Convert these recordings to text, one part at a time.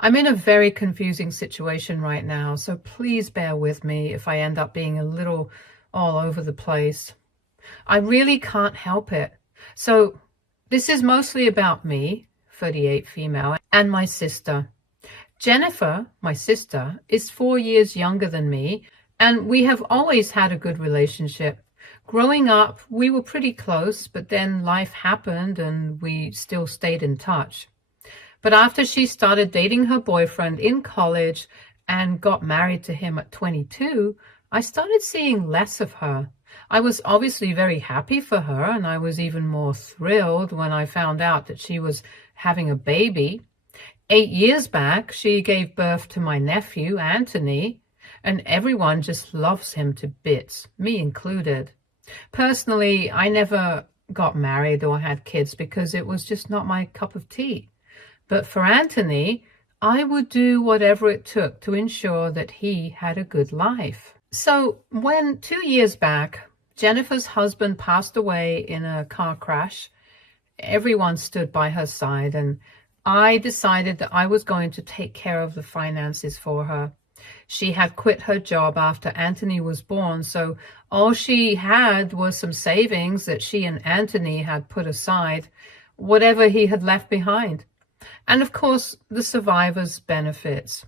I'm in a very confusing situation right now, so please bear with me if I end up being a little all over the place. I really can't help it. So this is mostly about me, 38 female, and my sister. Jennifer, my sister, is 4 years younger than me, and we have always had a good relationship. Growing up, we were pretty close, but then life happened and we still stayed in touch. But after she started dating her boyfriend in college and got married to him at 22, I started seeing less of her. I was obviously very happy for her, and I was even more thrilled when I found out that she was having a baby. 8 years back, she gave birth to my nephew, Anthony, and everyone just loves him to bits, me included. Personally, I never got married or had kids because it was just not my cup of tea. But for Anthony, I would do whatever it took to ensure that he had a good life. So when 2 years back, Jennifer's husband passed away in a car crash, everyone stood by her side, and I decided that I was going to take care of the finances for her. She had quit her job after Anthony was born, so all she had was some savings that she and Anthony had put aside, whatever he had left behind. And of course, the survivor's benefits.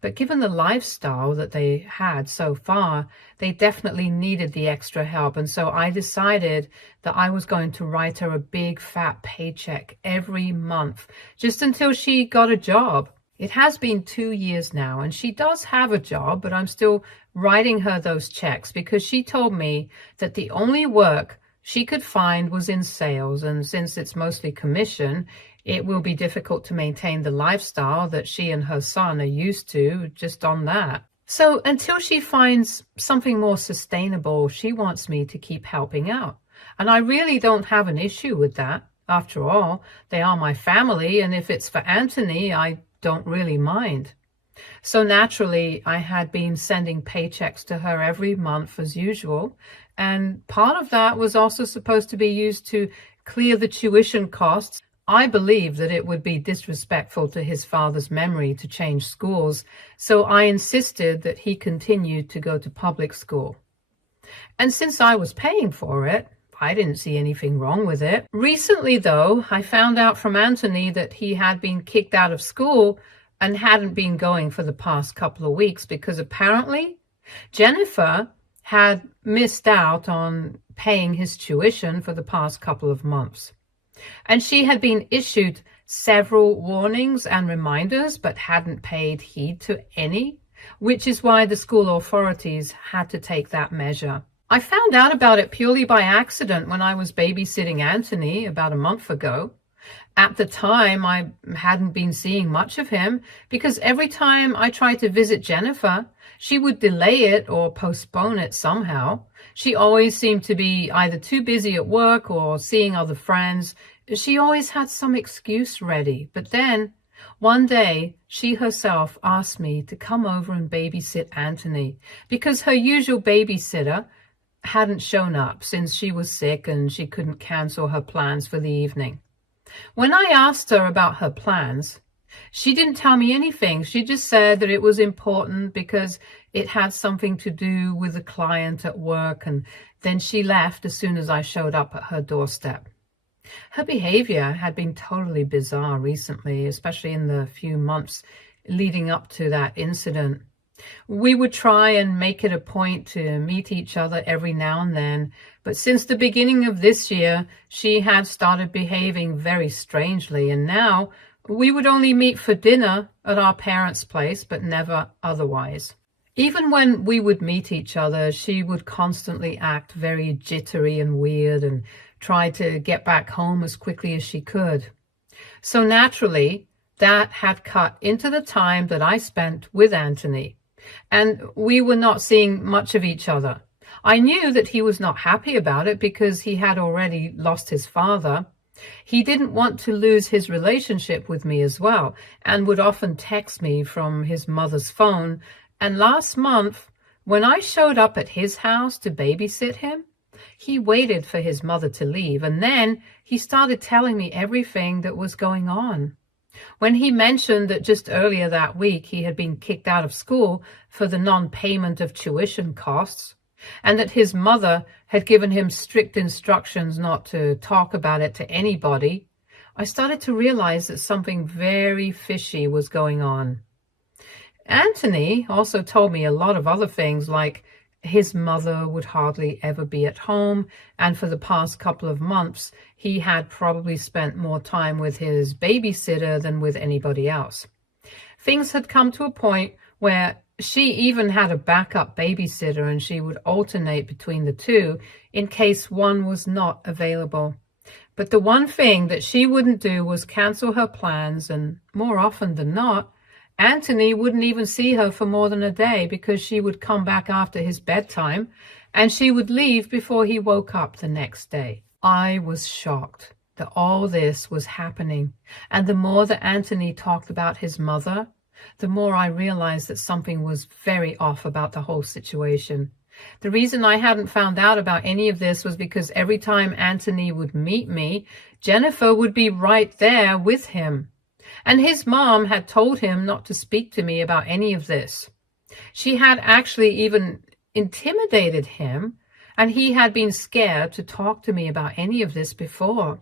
But given the lifestyle that they had so far, they definitely needed the extra help. And so I decided that I was going to write her a big fat paycheck every month, just until she got a job. It has been 2 years now, and she does have a job, but I'm still writing her those checks because she told me that the only work she could find was in sales. And since it's mostly commission, it will be difficult to maintain the lifestyle that she and her son are used to just on that. So until she finds something more sustainable, she wants me to keep helping out. And I really don't have an issue with that. After all, they are my family, and if it's for Anthony, I don't really mind. So naturally, I had been sending paychecks to her every month as usual, and part of that was also supposed to be used to clear the tuition costs. I believe that it would be disrespectful to his father's memory to change schools, so I insisted that he continued to go to public school. And since I was paying for it, I didn't see anything wrong with it. Recently, though, I found out from Anthony that he had been kicked out of school and hadn't been going for the past couple of weeks because apparently Jennifer had missed out on paying his tuition for the past couple of months. And she had been issued several warnings and reminders, but hadn't paid heed to any, which is why the school authorities had to take that measure. I found out about it purely by accident when I was babysitting Anthony about a month ago. At the time, I hadn't been seeing much of him because every time I tried to visit Jennifer, she would delay it or postpone it somehow. She always seemed to be either too busy at work or seeing other friends. She always had some excuse ready. But then, one day, she herself asked me to come over and babysit Anthony because her usual babysitter hadn't shown up since she was sick and she couldn't cancel her plans for the evening. When I asked her about her plans, she didn't tell me anything. She just said that it was important because it had something to do with a client at work, and then she left as soon as I showed up at her doorstep. Her behavior had been totally bizarre recently, especially in the few months leading up to that incident. We would try and make it a point to meet each other every now and then, but since the beginning of this year, she had started behaving very strangely, and now we would only meet for dinner at our parents' place, but never otherwise. Even when we would meet each other, she would constantly act very jittery and weird and try to get back home as quickly as she could. So naturally, that had cut into the time that I spent with Anthony, and we were not seeing much of each other. I knew that he was not happy about it because he had already lost his father. He didn't want to lose his relationship with me as well, and would often text me from his mother's phone. And last month, when I showed up at his house to babysit him, he waited for his mother to leave, and then he started telling me everything that was going on. When he mentioned that just earlier that week he had been kicked out of school for the non-payment of tuition costs, and that his mother had given him strict instructions not to talk about it to anybody, I started to realize that something very fishy was going on. Anthony also told me a lot of other things, like his mother would hardly ever be at home, and for the past couple of months, he had probably spent more time with his babysitter than with anybody else. Things had come to a point where she even had a backup babysitter, and she would alternate between the two in case one was not available. But the one thing that she wouldn't do was cancel her plans, and more often than not, Anthony wouldn't even see her for more than a day, because she would come back after his bedtime and she would leave before he woke up the next day. I was shocked that all this was happening, and the more that Anthony talked about his mother, the more I realized that something was very off about the whole situation. The reason I hadn't found out about any of this was because every time Anthony would meet me, Jennifer would be right there with him. And his mom had told him not to speak to me about any of this. She had actually even intimidated him, and he had been scared to talk to me about any of this before.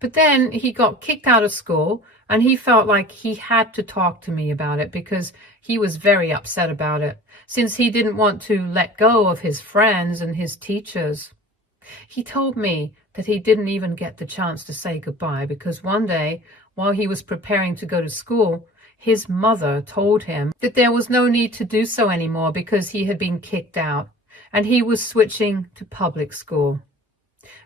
But then he got kicked out of school, and he felt like he had to talk to me about it because he was very upset about it, since he didn't want to let go of his friends and his teachers. He told me that he didn't even get the chance to say goodbye because one day, while he was preparing to go to school, his mother told him that there was no need to do so anymore because he had been kicked out and he was switching to public school.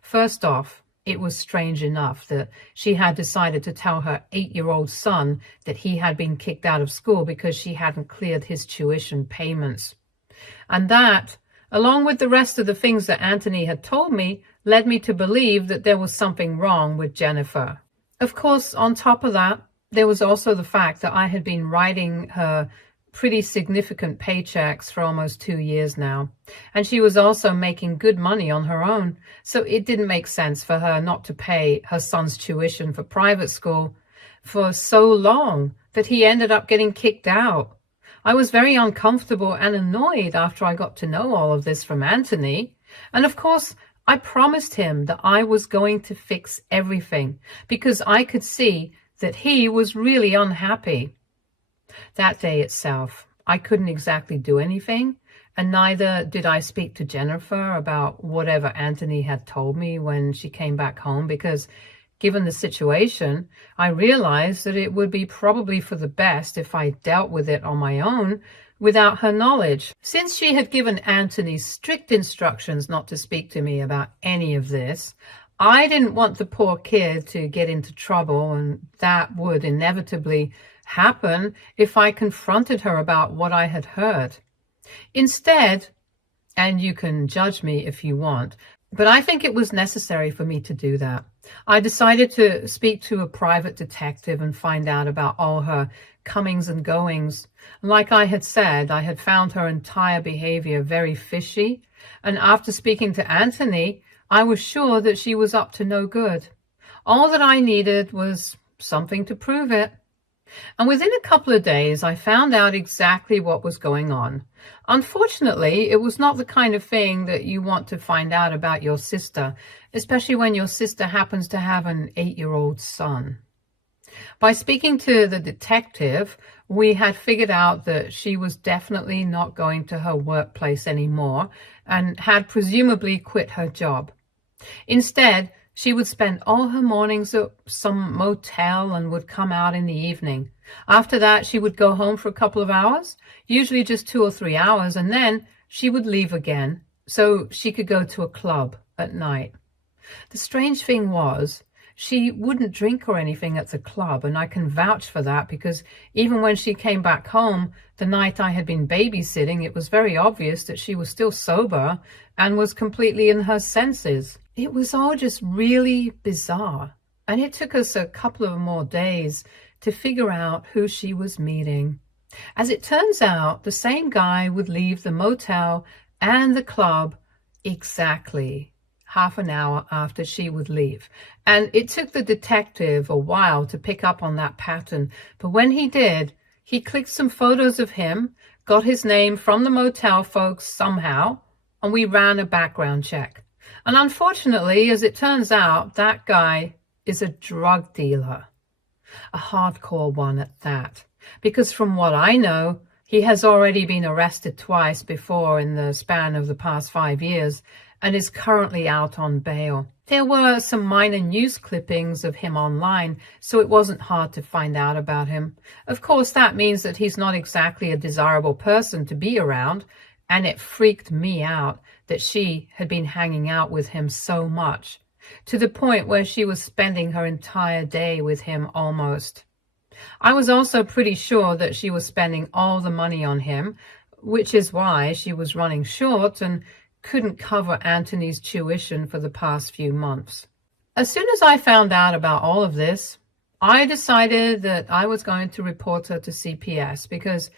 First off, it was strange enough that she had decided to tell her 8-year-old son that he had been kicked out of school because she hadn't cleared his tuition payments. And that, along with the rest of the things that Anthony had told me, led me to believe that there was something wrong with Jennifer. Of course, on top of that, there was also the fact that I had been writing her pretty significant paychecks for almost 2 years now, and she was also making good money on her own, so it didn't make sense for her not to pay her son's tuition for private school for so long that he ended up getting kicked out. I was very uncomfortable and annoyed after I got to know all of this from Anthony, and of course, I promised him that I was going to fix everything because I could see that he was really unhappy. That day itself, I couldn't exactly do anything, and neither did I speak to Jennifer about whatever Anthony had told me when she came back home because, given the situation, I realized that it would be probably for the best if I dealt with it on my own without her knowledge. Since she had given Anthony strict instructions not to speak to me about any of this, I didn't want the poor kid to get into trouble, and that would inevitably happen if I confronted her about what I had heard. Instead, and you can judge me if you want, but I think it was necessary for me to do that. I decided to speak to a private detective and find out about all her comings and goings. Like I had said, I had found her entire behavior very fishy, and after speaking to Anthony, I was sure that she was up to no good. All that I needed was something to prove it. And within a couple of days, I found out exactly what was going on. Unfortunately, it was not the kind of thing that you want to find out about your sister, especially when your sister happens to have an 8-year-old son. By speaking to the detective, we had figured out that she was definitely not going to her workplace anymore and had presumably quit her job. Instead, she would spend all her mornings at some motel and would come out in the evening. After that, she would go home for a couple of hours, usually just 2 or 3 hours, and then she would leave again so she could go to a club at night. The strange thing was, she wouldn't drink or anything at the club, and I can vouch for that because even when she came back home the night I had been babysitting, it was very obvious that she was still sober and was completely in her senses. It was all just really bizarre, and it took us a couple of more days to figure out who she was meeting. As it turns out, the same guy would leave the motel and the club exactly half an hour after she would leave. And it took the detective a while to pick up on that pattern. But when he did, he clicked some photos of him, got his name from the motel folks somehow, and we ran a background check. And unfortunately, as it turns out, that guy is a drug dealer. A hardcore one at that. Because from what I know, he has already been arrested twice before in the span of the past 5 years and is currently out on bail. There were some minor news clippings of him online, so it wasn't hard to find out about him. Of course, that means that he's not exactly a desirable person to be around, and it freaked me out that she had been hanging out with him so much, to the point where she was spending her entire day with him almost. I was also pretty sure that she was spending all the money on him, which is why she was running short and couldn't cover Anthony's tuition for the past few months. As soon as I found out about all of this, I decided that I was going to report her to CPS because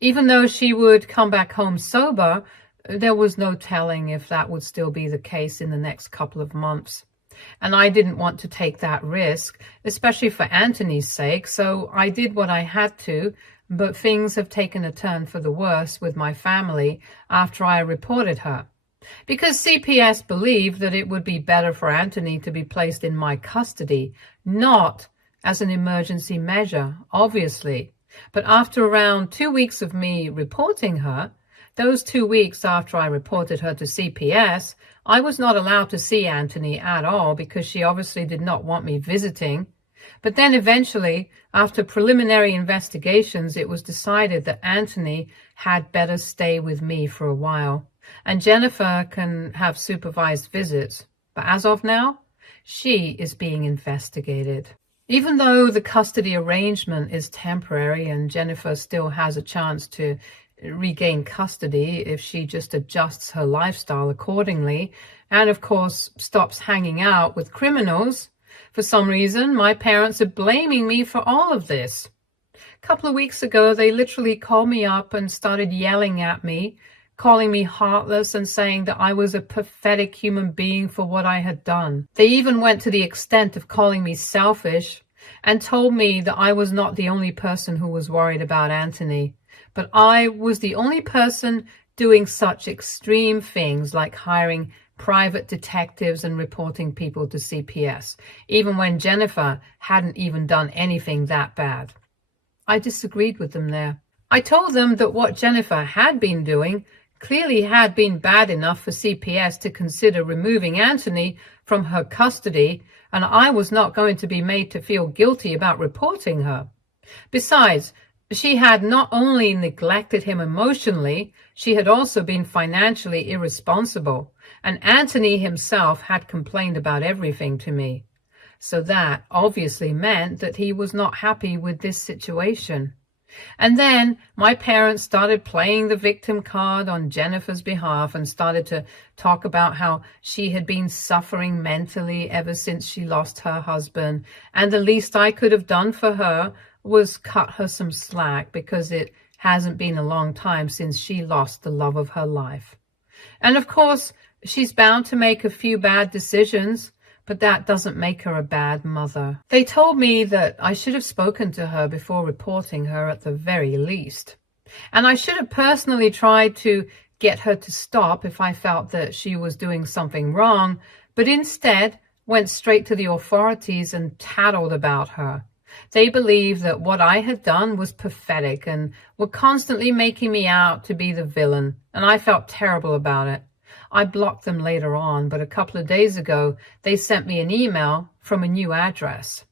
even though she would come back home sober, there was no telling if that would still be the case in the next couple of months. And I didn't want to take that risk, especially for Anthony's sake, so I did what I had to, but things have taken a turn for the worse with my family after I reported her. Because CPS believed that it would be better for Anthony to be placed in my custody, not as an emergency measure, obviously. But after around 2 weeks of me reporting her, those 2 weeks after I reported her to CPS, I was not allowed to see Anthony at all because she obviously did not want me visiting. But then eventually, after preliminary investigations, it was decided that Anthony had better stay with me for a while. And Jennifer can have supervised visits. But as of now, she is being investigated. Even though the custody arrangement is temporary and Jennifer still has a chance to regain custody if she just adjusts her lifestyle accordingly and, of course, stops hanging out with criminals, for some reason, my parents are blaming me for all of this. A couple of weeks ago, they literally called me up and started yelling at me, calling me heartless and saying that I was a pathetic human being for what I had done. They even went to the extent of calling me selfish and told me that I was not the only person who was worried about Anthony, but I was the only person doing such extreme things like hiring private detectives and reporting people to CPS, even when Jennifer hadn't even done anything that bad. I disagreed with them there. I told them that what Jennifer had been doing clearly had been bad enough for CPS to consider removing Anthony from her custody, and I was not going to be made to feel guilty about reporting her. Besides, she had not only neglected him emotionally, she had also been financially irresponsible, and Anthony himself had complained about everything to me. So that obviously meant that he was not happy with this situation. And then my parents started playing the victim card on Jennifer's behalf and started to talk about how she had been suffering mentally ever since she lost her husband, and the least I could have done for her was cut her some slack because it hasn't been a long time since she lost the love of her life. And of course, she's bound to make a few bad decisions, but that doesn't make her a bad mother. They told me that I should have spoken to her before reporting her at the very least. And I should have personally tried to get her to stop if I felt that she was doing something wrong, but instead went straight to the authorities and tattled about her. They believed that what I had done was pathetic and were constantly making me out to be the villain, and I felt terrible about it. I blocked them later on, but a couple of days ago, they sent me an email from a new address,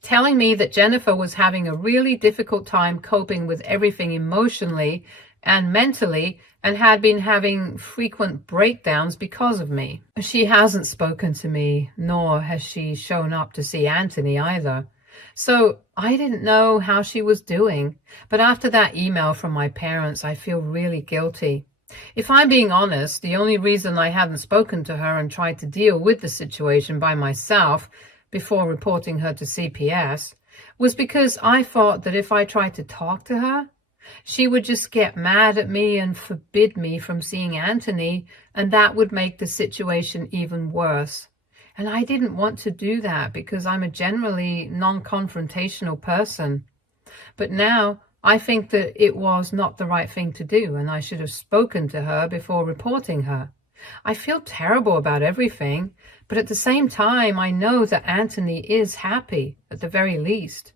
telling me that Jennifer was having a really difficult time coping with everything emotionally and mentally and had been having frequent breakdowns because of me. She hasn't spoken to me, nor has she shown up to see Anthony either. So I didn't know how she was doing, but after that email from my parents, I feel really guilty. If I'm being honest, the only reason I hadn't spoken to her and tried to deal with the situation by myself before reporting her to CPS was because I thought that if I tried to talk to her, She would just get mad at me and forbid me from seeing Anthony, and that would make the situation even worse. And I didn't want to do that because I'm a generally non-confrontational person. But now I think that it was not the right thing to do, and I should have spoken to her before reporting her. I feel terrible about everything, but at the same time, I know that Anthony is happy, at the very least.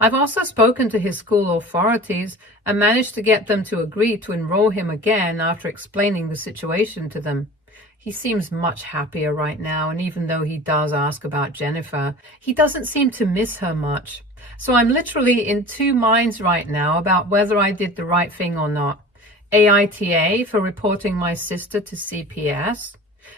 I've also spoken to his school authorities and managed to get them to agree to enroll him again after explaining the situation to them. He seems much happier right now, and even though he does ask about Jennifer, he doesn't seem to miss her much. So I'm literally in two minds right now about whether I did the right thing or not. AITA for reporting my sister to CPS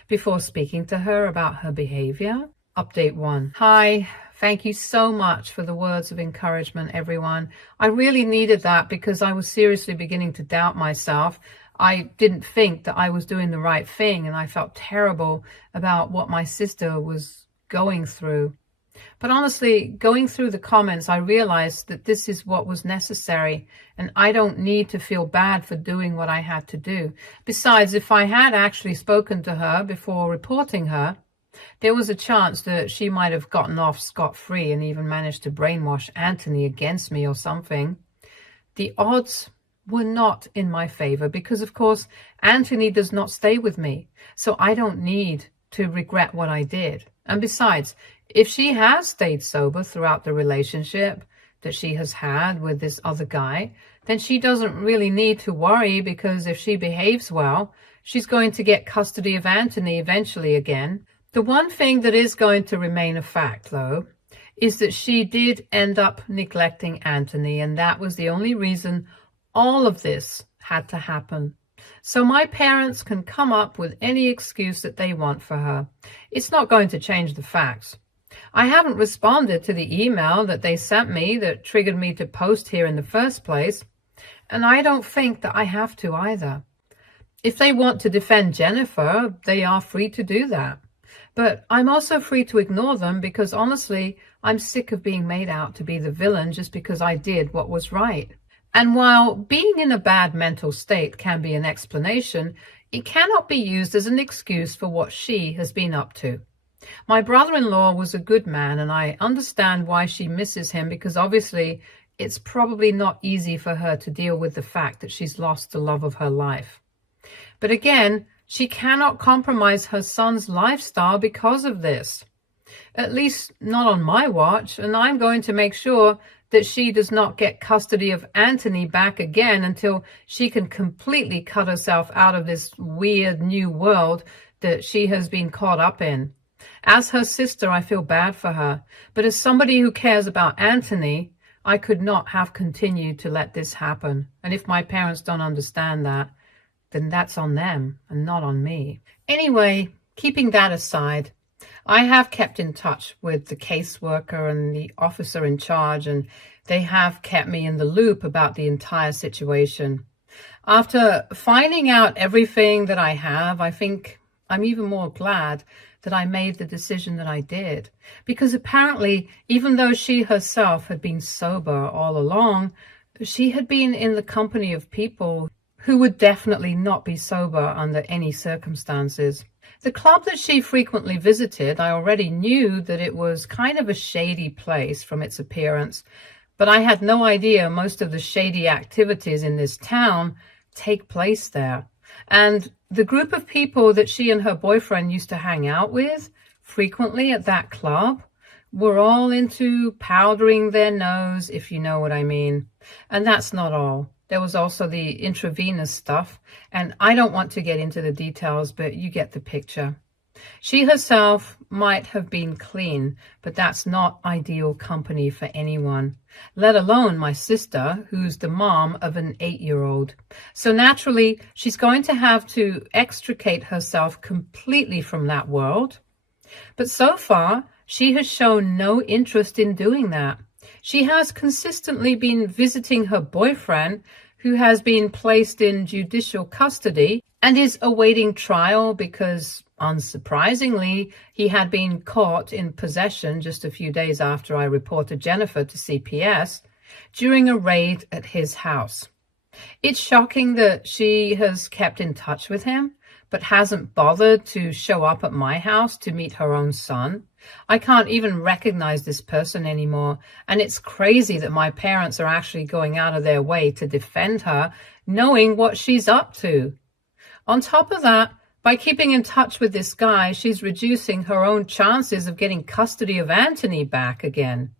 before speaking to her about her behavior. Update 1. Hi, thank you so much for the words of encouragement, everyone. I really needed that because I was seriously beginning to doubt myself. I didn't think that I was doing the right thing, and I felt terrible about what my sister was going through. But honestly, going through the comments, I realized that this is what was necessary, and I don't need to feel bad for doing what I had to do. Besides, if I had actually spoken to her before reporting her, there was a chance that she might have gotten off scot-free and even managed to brainwash Anthony against me or something. The odds were not in my favor because, of course, Anthony does not stay with me, so I don't need to regret what I did. And besides, if she has stayed sober throughout the relationship that she has had with this other guy, then she doesn't really need to worry, because if she behaves well, she's going to get custody of Anthony eventually again. The one thing that is going to remain a fact, though, is that she did end up neglecting Anthony, and that was the only reason all of this had to happen. So my parents can come up with any excuse that they want for her. It's not going to change the facts. I haven't responded to the email that they sent me that triggered me to post here in the first place, and I don't think that I have to either. If they want to defend Jennifer, they are free to do that. But I'm also free to ignore them because, honestly, I'm sick of being made out to be the villain just because I did what was right. And while being in a bad mental state can be an explanation, it cannot be used as an excuse for what she has been up to. My brother-in-law was a good man, and I understand why she misses him, because obviously it's probably not easy for her to deal with the fact that she's lost the love of her life. But again, she cannot compromise her son's lifestyle because of this. At least not on my watch, and I'm going to make sure that she does not get custody of Anthony back again until she can completely cut herself out of this weird new world that she has been caught up in. As her sister, I feel bad for her, but as somebody who cares about Anthony, I could not have continued to let this happen. And if my parents don't understand that, then that's on them and not on me. Anyway, keeping that aside, I have kept in touch with the caseworker and the officer in charge, and they have kept me in the loop about the entire situation. After finding out everything that I have, I think I'm even more glad that I made the decision that I did, because apparently, even though she herself had been sober all along, she had been in the company of people who would definitely not be sober under any circumstances. The club that she frequently visited, I already knew that it was kind of a shady place from its appearance, but I had no idea most of the shady activities in this town take place there. And the group of people that she and her boyfriend used to hang out with frequently at that club were all into powdering their nose, if you know what I mean. And that's not all. There was also the intravenous stuff, and I don't want to get into the details, but you get the picture. She herself might have been clean, but that's not ideal company for anyone, let alone my sister, who's the mom of an 8-year-old. So naturally, she's going to have to extricate herself completely from that world. But so far, she has shown no interest in doing that. She has consistently been visiting her boyfriend, who has been placed in judicial custody and is awaiting trial because, unsurprisingly, he had been caught in possession just a few days after I reported Jennifer to CPS during a raid at his house. It's shocking that she has kept in touch with him, but hasn't bothered to show up at my house to meet her own son. I can't even recognize this person anymore, and it's crazy that my parents are actually going out of their way to defend her, knowing what she's up to. On top of that, by keeping in touch with this guy, she's reducing her own chances of getting custody of Anthony back again.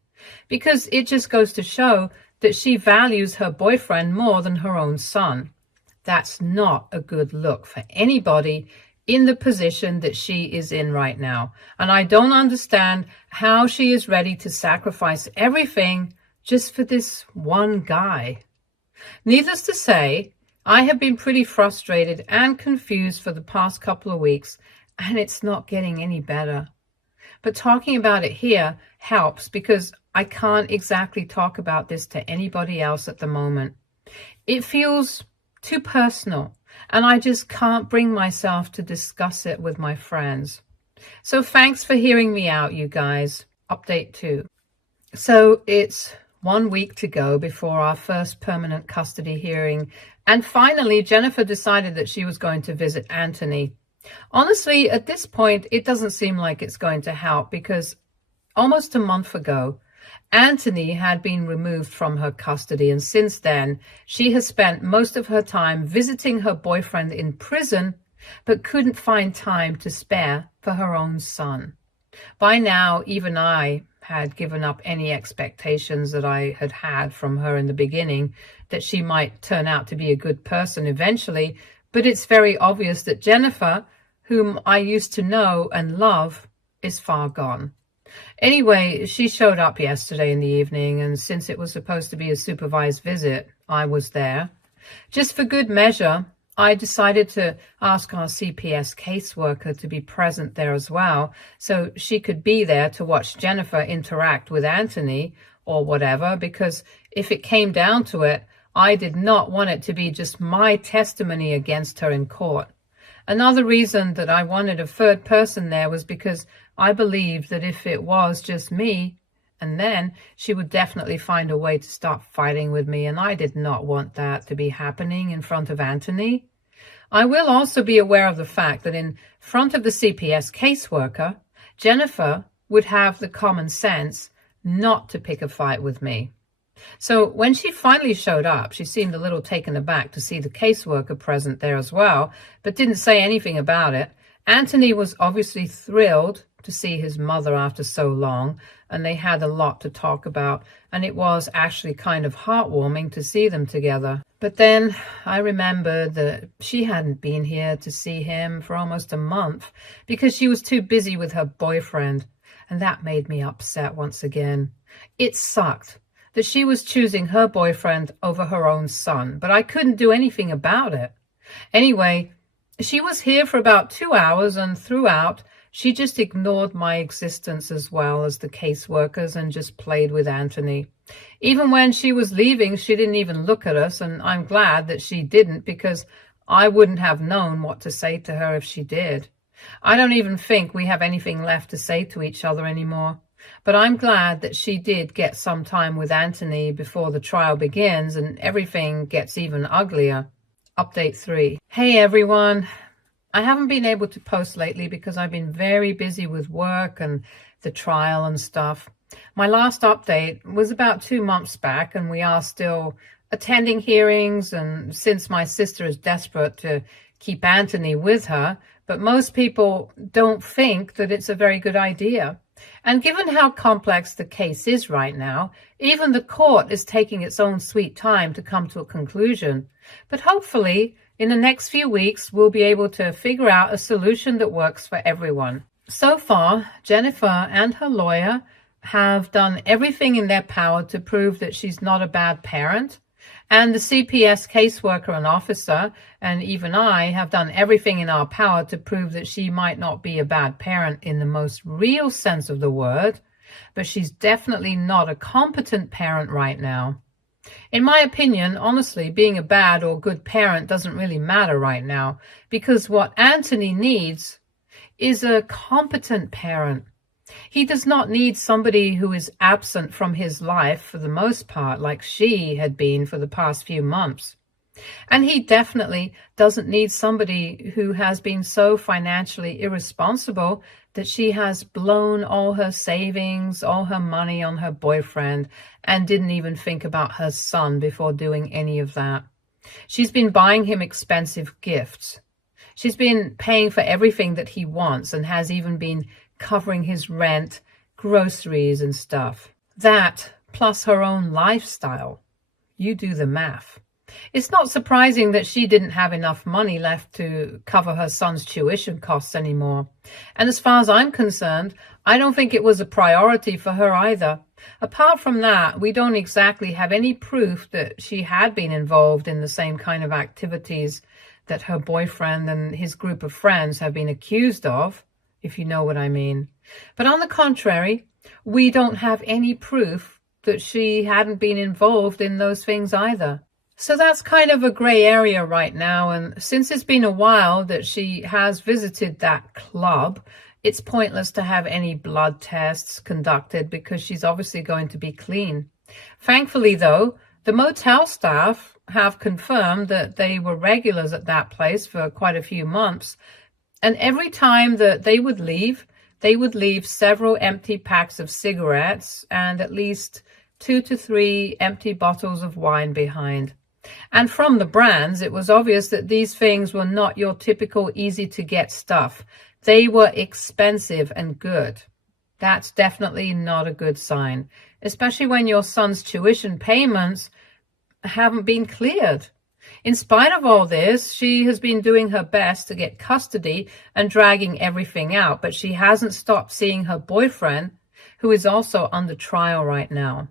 Because it just goes to show that she values her boyfriend more than her own son. That's not a good look for anybody in the position that she is in right now. And I don't understand how she is ready to sacrifice everything just for this one guy. Needless to say, I have been pretty frustrated and confused for the past couple of weeks, and it's not getting any better. But talking about it here helps because I can't exactly talk about this to anybody else at the moment. It feels too personal, and I just can't bring myself to discuss it with my friends. So thanks for hearing me out, you guys. Update 2. So it's 1 week to go before our first permanent custody hearing, and finally Jennifer decided that she was going to visit Anthony. Honestly, at this point, it doesn't seem like it's going to help because almost a month ago, Anthony had been removed from her custody, and since then, she has spent most of her time visiting her boyfriend in prison, but couldn't find time to spare for her own son. By now, even I had given up any expectations that I had had from her in the beginning, that she might turn out to be a good person eventually, but it's very obvious that Jennifer, whom I used to know and love, is far gone. Anyway, she showed up yesterday in the evening, and since it was supposed to be a supervised visit, I was there. Just for good measure, I decided to ask our CPS caseworker to be present there as well, so she could be there to watch Jennifer interact with Anthony or whatever, because if it came down to it, I did not want it to be just my testimony against her in court. Another reason that I wanted a third person there was because I believed that if it was just me, and then she would definitely find a way to start fighting with me, and I did not want that to be happening in front of Anthony. I will also be aware of the fact that in front of the CPS caseworker, Jennifer would have the common sense not to pick a fight with me. So when she finally showed up, she seemed a little taken aback to see the caseworker present there as well, but didn't say anything about it. Anthony was obviously thrilled to see his mother after so long, and they had a lot to talk about, and it was actually kind of heartwarming to see them together. But then I remembered that she hadn't been here to see him for almost a month because she was too busy with her boyfriend, and that made me upset once again. It sucked that she was choosing her boyfriend over her own son, but I couldn't do anything about it. Anyway, she was here for about 2 hours, and throughout, she just ignored my existence as well as the caseworkers and just played with Anthony. Even when she was leaving, she didn't even look at us, and I'm glad that she didn't because I wouldn't have known what to say to her if she did. I don't even think we have anything left to say to each other anymore. But I'm glad that she did get some time with Anthony before the trial begins and everything gets even uglier. Update 3. Hey everyone. I haven't been able to post lately because I've been very busy with work and the trial and stuff. My last update was about 2 months back, and we are still attending hearings, and since my sister is desperate to keep Anthony with her, but most people don't think that it's a very good idea. And given how complex the case is right now, even the court is taking its own sweet time to come to a conclusion. But hopefully, in the next few weeks, we'll be able to figure out a solution that works for everyone. So far, Jennifer and her lawyer have done everything in their power to prove that she's not a bad parent. And the CPS caseworker and officer, and even I, have done everything in our power to prove that she might not be a bad parent in the most real sense of the word, but she's definitely not a competent parent right now. In my opinion, honestly, being a bad or good parent doesn't really matter right now, because what Anthony needs is a competent parent. He does not need somebody who is absent from his life for the most part, like she had been for the past few months. And he definitely doesn't need somebody who has been so financially irresponsible that she has blown all her savings, all her money on her boyfriend, and didn't even think about her son before doing any of that. She's been buying him expensive gifts. She's been paying for everything that he wants and has even been covering his rent, groceries and stuff. That, plus her own lifestyle. You do the math. It's not surprising that she didn't have enough money left to cover her son's tuition costs anymore. And as far as I'm concerned, I don't think it was a priority for her either. Apart from that, we don't exactly have any proof that she had been involved in the same kind of activities that her boyfriend and his group of friends have been accused of, if you know what I mean. But on the contrary, we don't have any proof that she hadn't been involved in those things either. So that's kind of a gray area right now, and since it's been a while that she has visited that club, it's pointless to have any blood tests conducted because she's obviously going to be clean. Thankfully, though, the motel staff have confirmed that they were regulars at that place for quite a few months, and every time that they would leave several empty packs of cigarettes and at least 2 to 3 empty bottles of wine behind. And from the brands, it was obvious that these things were not your typical easy-to-get stuff. They were expensive and good. That's definitely not a good sign, especially when your son's tuition payments haven't been cleared. In spite of all this, she has been doing her best to get custody and dragging everything out, but she hasn't stopped seeing her boyfriend, who is also under trial right now.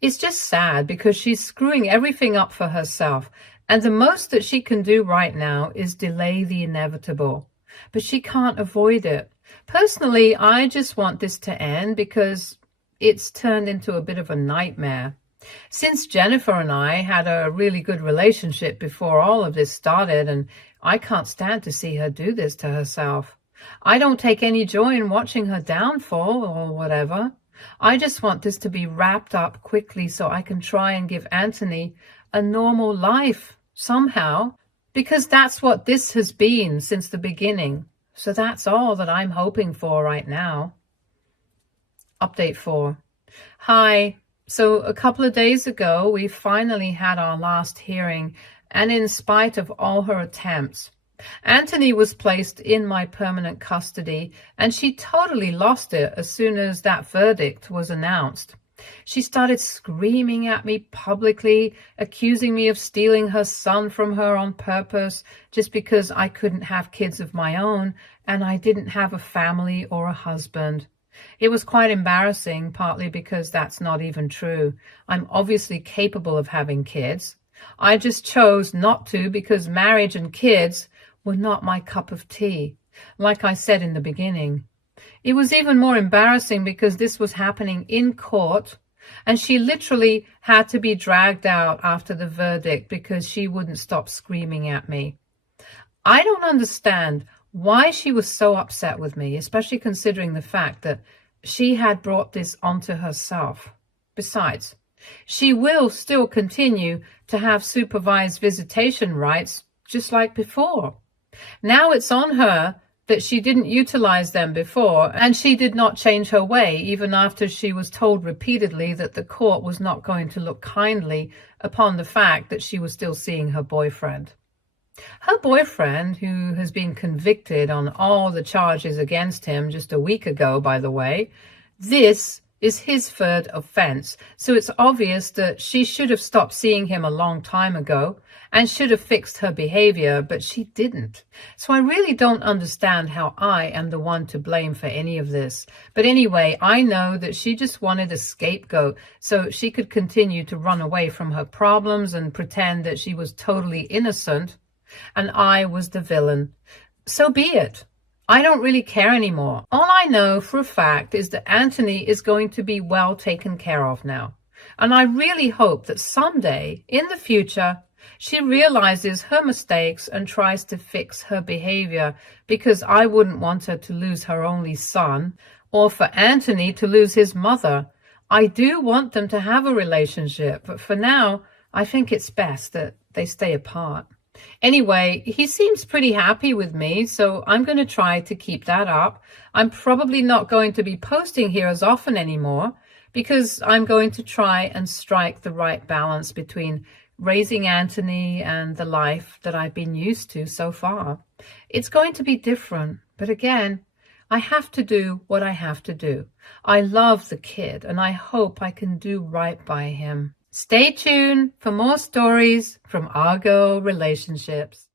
It's just sad because she's screwing everything up for herself, and the most that she can do right now is delay the inevitable. But she can't avoid it. Personally, I just want this to end because it's turned into a bit of a nightmare. Since Jennifer and I had a really good relationship before all of this started, and I can't stand to see her do this to herself. I don't take any joy in watching her downfall or whatever. I just want this to be wrapped up quickly so I can try and give Anthony a normal life somehow, because that's what this has been since the beginning. So that's all that I'm hoping for right now. Update 4. Hi. So a couple of days ago, we finally had our last hearing, and in spite of all her attempts, Anthony was placed in my permanent custody, and she totally lost it as soon as that verdict was announced. She started screaming at me publicly, accusing me of stealing her son from her on purpose just because I couldn't have kids of my own and I didn't have a family or a husband. It was quite embarrassing, partly because that's not even true. I'm obviously capable of having kids. I just chose not to because marriage and kids were not my cup of tea, like I said in the beginning. It was even more embarrassing because this was happening in court, and she literally had to be dragged out after the verdict because she wouldn't stop screaming at me. I don't understand why she was so upset with me, especially considering the fact that she had brought this onto herself. Besides, she will still continue to have supervised visitation rights just like before. Now it's on her that she didn't utilize them before, and she did not change her way even after she was told repeatedly that the court was not going to look kindly upon the fact that she was still seeing her boyfriend. Her boyfriend, who has been convicted on all the charges against him just a week ago, by the way, this is his third offense, so it's obvious that she should have stopped seeing him a long time ago and should have fixed her behavior, but she didn't. So I really don't understand how I am the one to blame for any of this. But anyway, I know that she just wanted a scapegoat so she could continue to run away from her problems and pretend that she was totally innocent and I was the villain. So be it. I don't really care anymore. All I know for a fact is that Anthony is going to be well taken care of now. And I really hope that someday in the future, she realizes her mistakes and tries to fix her behavior, because I wouldn't want her to lose her only son or for Anthony to lose his mother. I do want them to have a relationship, but for now, I think it's best that they stay apart. Anyway, he seems pretty happy with me, so I'm going to try to keep that up. I'm probably not going to be posting here as often anymore because I'm going to try and strike the right balance between raising Anthony and the life that I've been used to so far. It's going to be different, but again, I have to do what I have to do. I love the kid and I hope I can do right by him. Stay tuned for more stories from Argo Relationships.